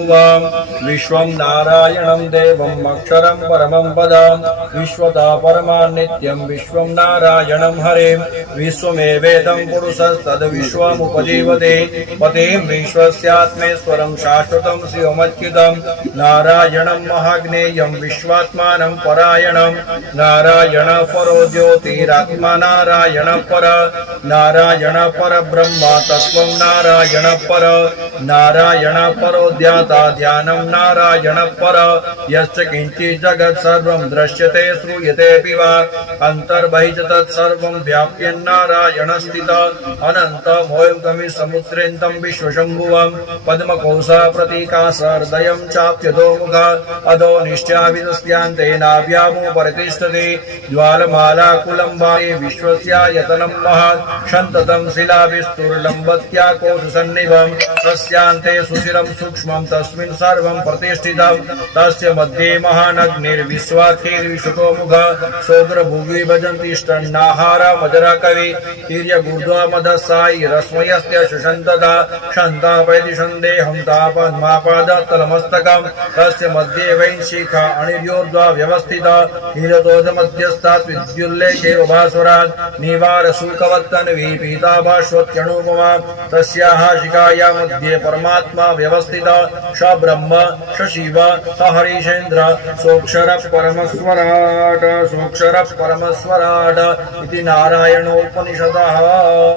विश्वं नारायणं देवम् अक्षरं परमं पदं विश्वता परमान् नित्यं विश्वं नारायणं हरिं विश्वमेवेदं पुरुषस्तद्विश्वमुपजीवते पतिं विश्वस्यात्मेश्वरं शाश्वतं शिवमच्युतं नारायणं महाज्ञेयं विश्वात्मानं परायणं नारायण परो ज्योतिरात्मा नारायण परब्रह्म तत्त्वं नारायण परो ध्यानं नारायण पर यश्च किंचित् जगत् सर्वं दृश्यते श्रूयतेऽपि वा अन्तर्बहिः च तत्सर्वं व्याप्यन्नारायण स्थितः अनन्तमोऽयं समुद्रेन्तं विश्वशम्भुवं पद्मकोशा प्रतीकासहृदयं चाप्यधोमुख अधो निश्चाविदस्यान्ते नाभ्यामुपरितिष्ठति ज्वालमालाकुलम्बाये विश्वस्यायतनं महत् सन्ततं शिलाभिस्तुर्लम्बत्या कोशसन्निभं तस्यान्ते सुशिरं सूक्ष्मं तस्मिन् सर्वं प्रतिष्ठितं तस्य मध्ये महानग्निर्विश्वार्थिर्विशुको मुख सोग्रभुगि भजन्तिष्ठन्नाहार मजरा कवि तिर्यगुर्ध्वमदसायि रश्मयस्य शुशन्तदा क्षन्तापयति सन्देहं तापद्मापादतलमस्तकं तस्य मध्ये वैंशिखा अणिर्योर्ध्वा व्यवस्थिता नीरदोधमध्यस्तात् विद्युल्लेखे भास्वरात् निवारशुल्कवत्तन्वी पीताभास्वत्यनुपमा तस्याः शिखाया मध्ये परमात्मा व्यवस्थित स ब्रह्म स शिव स हरिशेन्द्र सोऽक्षर परमस्वराट इति नारायणोपनिषदः।